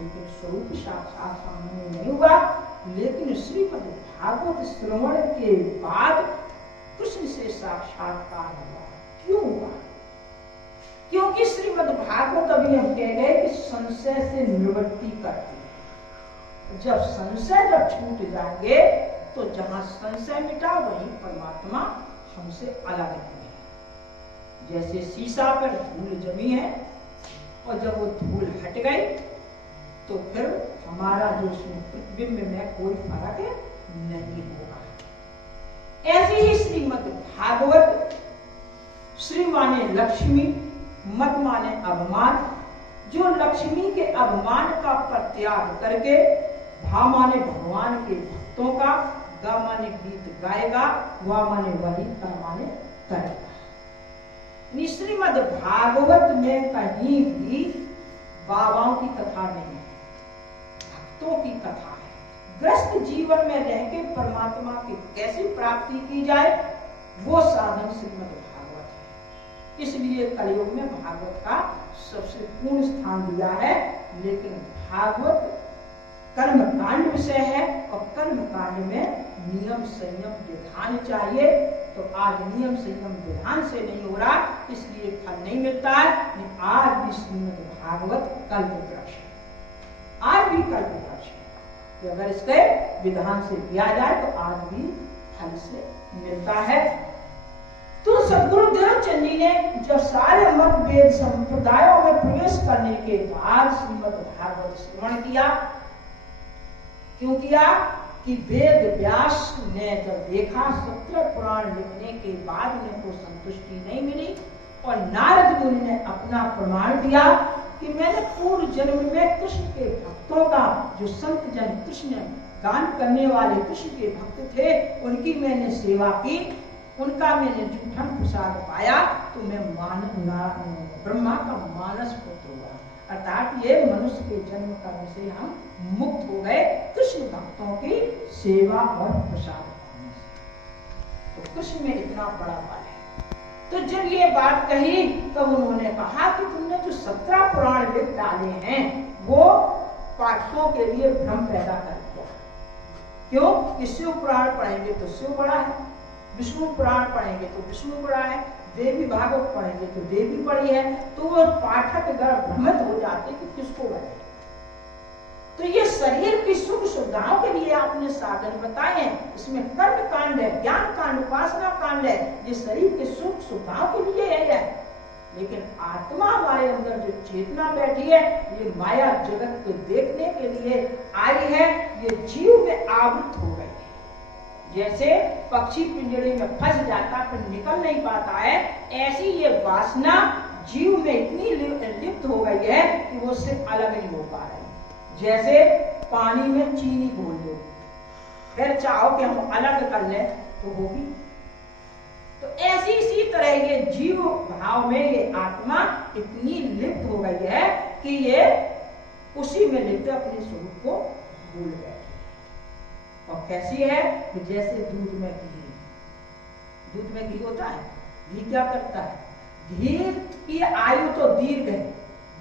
लेकिन स्वरूप साक्षात सामने नहीं हुआ। लेकिन श्रीमद् भागवत श्रवण के बाद कृष्ण से साक्षात्कार हुआ। क्यों हुआ? क्योंकि श्रीमद् भागवत अभी हम कह गए कि संशय से निवृत्ति करती है। जब संशय छूट जाएंगे तो जहां संशय मिटा वहीं परमात्मा हमसे अलग नहीं है। जैसे शीशा पर धूल जमी है और जब वो धूल हट गई तो फिर हमारा जो उसमें प्रतिबिंब में कोई फर्क नहीं होगा। ऐसे ही श्रीमद् भागवत श्री माने लक्ष्मी, मद माने अवमान। जो लक्ष्मी के अवमान का परित्याग करके भा माने भगवान के भक्तों का, गा माने गीत गाएगा, वा माने वही, का माने करेगा। श्रीमद् भागवत में कहीं भी बाबाओं की कथा नहीं है, भक्तों की कथा है। ग्रस्त जीवन में रह के परमात्मा की कैसी प्राप्ति की जाए वो साधन श्रीमद् भागवत है। इसलिए कलयुग में भागवत का सबसे पूर्ण स्थान दिया है। लेकिन भागवत कर्म कांड विषय है और कर्म कांड में नियम संयम विधान चाहिए। तो आज नियम संयम विधान से नहीं हो रहा, इसलिए फल नहीं मिलता है। आज भी श्रीमद् भागवत कल्प वृक्ष है, आज भी कल्प वृक्ष है। कि अगर इसके विधान से किया जाए तो आज भी फल से मिलता है। तो सद्गुरुदेव चंद जी ने जब सारे मत वेद संप्रदायों में प्रवेश करने के बाद श्रीमद् भागवत श्रवण किया। क्यों किया? कि वेद व्यास ने जब देखा 17 पुराण लिखने के बाद उनको संतुष्टि नहीं मिली और नारद मुनि ने अपना प्रमाण दिया कि मैंने पूर्व जन्म में कृष्ण के भक्तों का, जो संत जन कृष्ण गान करने वाले कृष्ण के भक्त थे, उनकी मैंने सेवा की, उनका मैंने जूठन प्रसाद पाया, तो मैं ब्रह्मा का मानस पुत्र हुआ। अर्थात ये मनुष्य के जन्म कर्म से हम मुक्त हो गए कृष्ण भक्तों की सेवा और प्रसाद पाने से। तो कृष्ण में इतना बड़ा बल है। तो जब ये बात कही तो उन्होंने कहा कि तुमने जो 17 पुराण लिख डाले हैं वो पाठकों के लिए भ्रम पैदा कर दिया। क्यों? कि शिव पुराण पढ़ेंगे तो शिव बड़ा है, विष्णु पुराण पढ़ेंगे तो विष्णु बड़ा है, देवी भागवत पढ़ेंगे तो देवी बड़ी है। तो वो पाठक अगर भ्रमित हो जाते कि किसको बने। तो ये शरीर की सुख सुविधाओं के लिए आपने साधन बताए हैं। इसमें कर्म कांड है, ज्ञान कांड, उपासना कांड है। ये शरीर के सुख सुविधाओं के लिए है। लेकिन आत्मा हमारे अंदर जो चेतना बैठी है, ये माया जगत को देखने के लिए आई है। ये जीव में आवृत हो गई है। जैसे पक्षी पिंजरे में फंस जाता फिर निकल नहीं पाता है, ऐसी ये वासना जीव में इतनी लिप्त हो गई है कि वो उससे अलग नहीं हो पा रही। जैसे पानी में चीनी घोल दो, फिर चाहो कि हम अलग कर लें तो होगी। तो ऐसी इसी तरह ये जीव भाव में ये आत्मा इतनी लिप्त हो गई है कि ये उसी में लिप्त अपने स्वरूप को भूल गए। और कैसी है? जैसे दूध में घी, दूध में घी होता है, घी क्या करता है? घी की आयु तो दीर्घ है,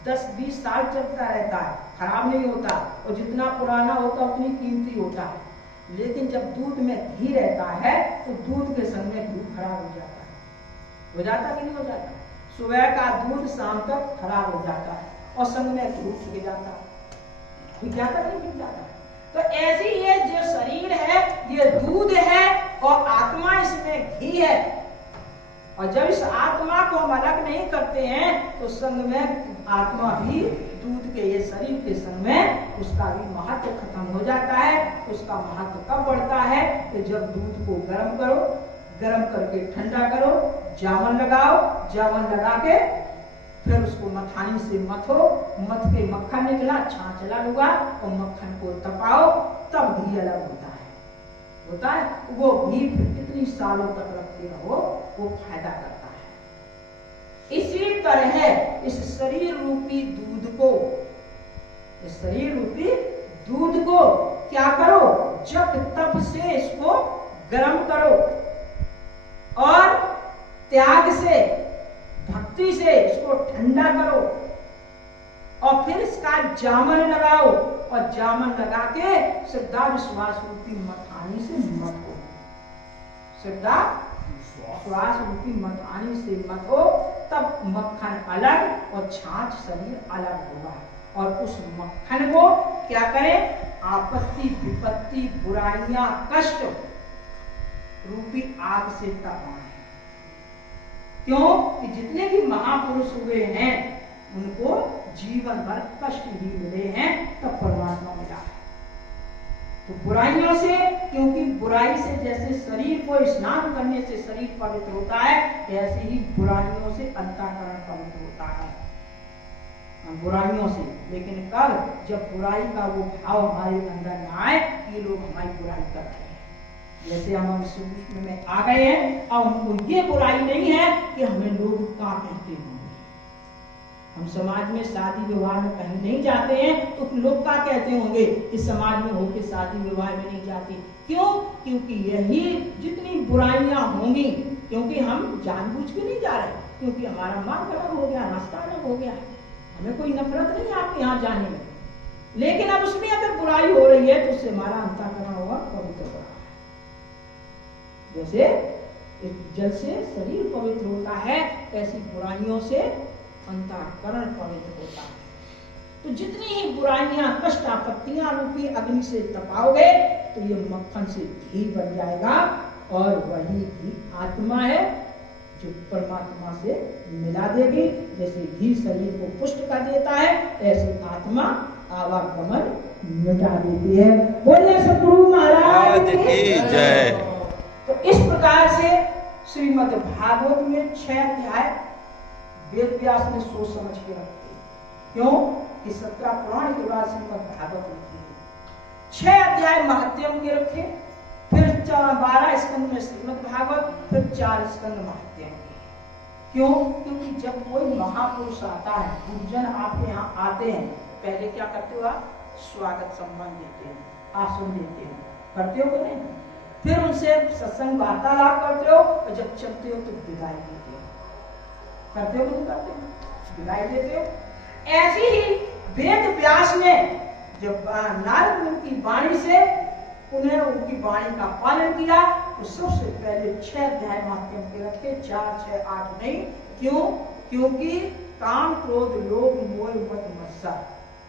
10-20 साल चलता रहता है, खराब नहीं होता, और जितना पुराना होता उतनी कीमती होता है। लेकिन जब दूध में घी रहता है तो दूध के संग में दूध खराब हो जाता है। हो जाता कि नहीं हो जाता? सुबह का दूध शाम तक खराब हो जाता है और संग में दूध गिर जाता है, गिर जाता नहीं गिर जाता। तो ऐसी ये जो शरीर है ये दूध है और आत्मा इसमें घी है। और जब इस आत्मा को हम अलग नहीं करते हैं तो संग में आत्मा भी दूध के, ये शरीर के संग में उसका भी महत्व खत्म हो जाता है। उसका महत्व कब बढ़ता है? कि जब दूध को गर्म करो, गर्म करके ठंडा करो, जामन लगाओ, जामन लगा के फिर उसको मथानी से मथो, मथ के मक्खन निकला, छाछ अलग हुआ और मक्खन को तपाओ, तब घी अलग होता है। वो घी फिर कितनी सालों तक रखते रहो वो फायदा करता है। इसी तरह इस शरीर रूपी दूध को, इस शरीर रूपी दूध को क्या करो? जप तप से इसको गर्म करो और त्याग से, भक्ति से इसको ठंडा करो। और फिर इसका जामन लगाओ, और जामन लगा के श्रद्धा विश्वास रूपी मथानी से मत हो, श्रद्धा विश्वास रूपी मथानी से मत हो, तब मक्खन अलग और छाछ शरीर अलग होगा। और उस मक्खन को क्या करें, आपत्ति विपत्ति बुराइयां कष्ट रूपी आग से तपाएं। क्यों कि जितने भी महापुरुष हुए हैं उनको जीवन भर कष्ट ही मिले हैं, तब परमात्मा मिला है। तो बुराइयों से, क्योंकि बुराई से जैसे शरीर को स्नान करने से शरीर पवित्र होता है, ऐसे ही बुराइयों से अंतःकरण पवित्र होता है, बुराइयों से। लेकिन कब, जब बुराई का वो भाव हमारे अंदर न आए कि लोग हमारी बुराई कर रहे हैं। जैसे हम विश्व में आ गए हैं और उनको ये बुराई नहीं है कि हमें लोग क्या कहते होंगे। हम समाज में शादी विवाह में कहीं नहीं जाते हैं तो लोग क्या कहते होंगे, इस समाज में होकर शादी विवाह में नहीं जाती। क्यों? क्योंकि यही जितनी बुराइयां होंगी, क्योंकि हम जानबूझ के नहीं जा रहे, क्योंकि हमारा मार्ग अलग हो गया, रास्ता अलग हो गया, हमें कोई नफरत नहीं आपके यहाँ जाने में। लेकिन अब उसमें अगर बुराई हो रही है तो उससे हमारा अंतःकरण होगा पवित्र हो रहा है। जैसे जल से शरीर पवित्र होता है, ऐसी बुराइयों से अंतःकरण पवित्र होता है। तो जितनी ही बुराइयां कष्ट आपत्तियां रूपी अग्नि से तपाओगे तो ये मक्खन से घी बन जाएगा, और वही घी आत्मा है जो परमात्मा से मिला देगी। जैसे घी शरीर को पुष्ट कर देता है, ऐसे आत्मा आवागमन मिटा देती है। बोलिए सतगुरु महाराज की जय। तो इस प्रकार से श्रीमद् भागवत में 6 अध्याय वेद व्यास ने सोच समझ के रखते। क्यों कि 17 पुराण के बाद श्रीमद् भागवत लिखी है। 6 अध्याय महत्म के रखे, फिर 12 स्कंद में श्रीमद् भागवत, फिर 4 स्कंद महत्म के। क्यों? क्योंकि जब कोई महापुरुष आता है, गुरुजन आपके यहाँ आते हैं, पहले क्या करते हो आप? स्वागत सम्मान देते हैं, आसन देते हैं, करते हो कि नहीं? फिर उनसे सत्संग वार्तालाप करते हो, और जब चलते हो तो विदाई देते हो, करते हो नहीं करते हो? विदाई देते हो। ऐसी ही वेद व्यास ने जब नारद मुनि की वाणी से उन्हें उनकी वाणी का पालन किया, तो सबसे पहले 6 अध्याय माध्यम के रखे, 4, 6, 8 नहीं। क्यों? क्योंकि काम क्रोध लोभ मोह मद मत्सर,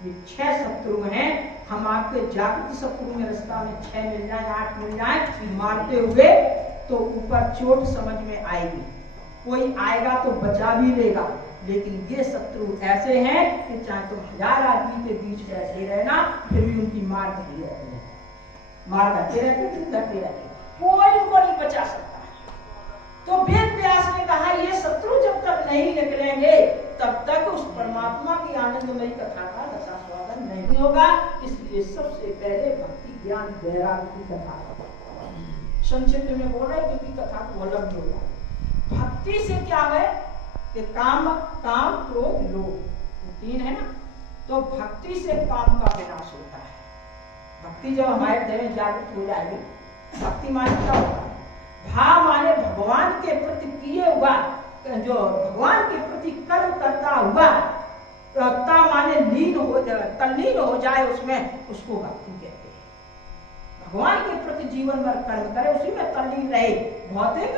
ये 6 शत्रु हैं। हम आपके जागृत शत्रु में रास्ता में 6 मिल जाए, 8 मिल जाए, मारते हुए तो ऊपर चोट समझ में आएगी। कोई आएगा तो बचा भी लेगा, लेकिन ये शत्रु ऐसे हैं कि चाहे तुम 1000 आदमी के बीच बैठे रहना, फिर भी उनकी मार नहीं रहती है, मार करते रहते, कोई उनको नहीं बचा सकता। तो वेद व्यास ने कहा ये शत्रु जब तक नहीं निकलेंगे तब तक उस परमात्मा की आनंदमयी कथा का रसास्वादन नहीं होगा। इसलिए सबसे पहले भक्ति ज्ञान वैराग्य की कथा संक्षिप्त में बोल रहे, क्योंकि कथा को अलग बोला। भक्ति से क्या है कि काम क्रोध लोभ 3 है ना, तो भक्ति से काम का विनाश होता है। भक्ति जब हमारे हृदय में जागृत हो जाएगी, भक्ति माने क्या होता है? भाव माने भगवान के प्रति किए हुआ, जो भगवान के प्रति कर्म करता हुआ, ता माने तल्लीन हो जाए उसमें, उसको भक्ति कहते हैं। भगवान के प्रति जीवन भर कर्म करे, उसी में तल्लीन रहे, भौतिक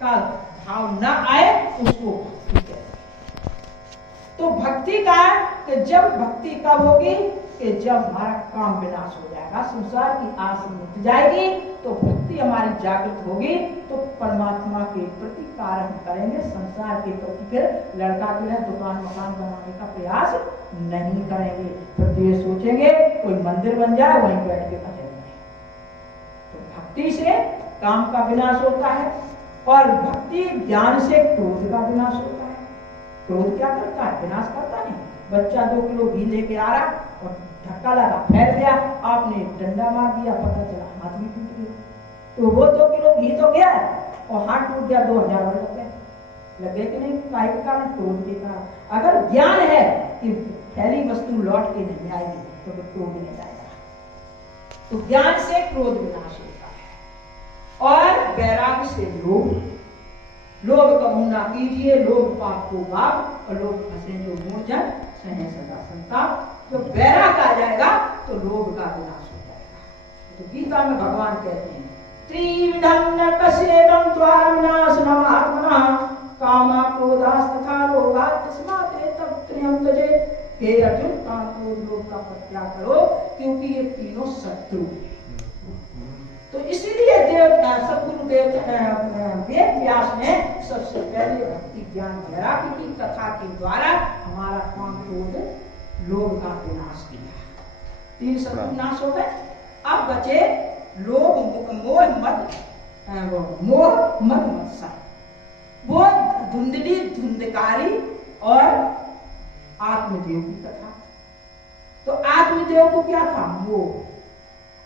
का भाव न आए, उसको भक्ति कहते हैं। तो भक्ति का जब भक्ति कब होगी कि जब हमारा काम विनाश हो जाएगा, संसार की आस मिट जाएगी, तो भक्ति हमारी जागृत होगी, तो परमात्मा के प्रति कार्य करेंगे। संसार के प्रति फिर लड़का जो है दुकान मकान बनाने का प्रयास नहीं करेंगे, फिर तो ये सोचेंगे कोई मंदिर बन जाए, वहीं बैठ के भजन करें। तो भक्ति से काम का विनाश होता है, और भक्ति ज्ञान से क्रोध का विनाश होता है। क्रोध क्या करता है? विनाश करता नहीं। बच्चा 2 किलो घी लेके आ रहा और धक्का लगा, फैल गया, आपने डंडा मार दिया, पता चला हाथ भी टूट गया, तो वो 2 किलो घी तो गया और हाथ टूट गया, 2000 लगे कि नहीं? काय के कारण? क्रोध के कारण। अगर ज्ञान है कि फैली वस्तु लौट के नहीं आएगी, तो वो क्रोध नहीं आएगा। तो ज्ञान से क्रोध विनाश होता है, और वैराग्य से लोभ। लोभ कबू ना कीजिए, लोभ पाप को बाप, और लोभ फंसे जो मूर्जन सहे सदा संताप। जो बैराग आ जाएगा तो लोभ का विनाश हो जाएगा। तो गीता में भगवान कहते हैं त्रिविधम न पश्येदम द्वारम नाशनम आत्मनः कामा क्रोधास तथा लोभा तस्मात् एतत् त्रयं त्यजेत्। हे अर्जुन, काम क्रोध लोभ का परित्याग करो, क्योंकि ये तीनों शत्रु हैं। तो इसीलिए सदगुरुदेव वेद व्यास ने सबसे पहले भक्ति ज्ञान वैराग्य की कथा के द्वारा हमारा काम क्रोध लोभ का विनाश किया। तीन शत्रु नाश हो गए। अब बचे लोभ मोह मद मत्सर, वो धुंधली धुंधकारी और आत्मदेव की कथा। तो आत्मदेव को क्या था? मोह।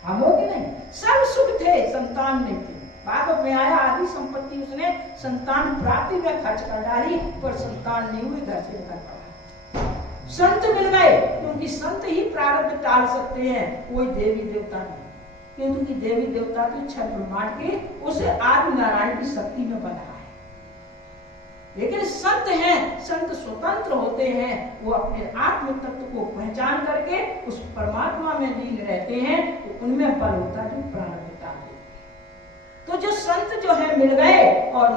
हम हो कि नहीं? सब सुख थे, संतान नहीं थे। भागवत में आया आदि संपत्ति उसने संतान प्राप्ति में खर्च कर डाली, पर संतान नहीं हुई, घर से निकल पड़ा। संत मिल गए, क्योंकि संत ही प्रारब्ध टाल सकते हैं, कोई देवी देवता नहीं। क्योंकि देवी देवता की छह ब्रह्मांड की उसे आदि नारायण की शक्ति में बना है। लेकिन संत हैं, संत स्वतंत्र होते हैं, वो अपने आत्म तत्व को पहचान करके उस परमात्मा में लीन रहते हैं, तो उनमें बल होता है जो प्रारब्ध टाल देते हैं। तो जो संत जो है मिल गए और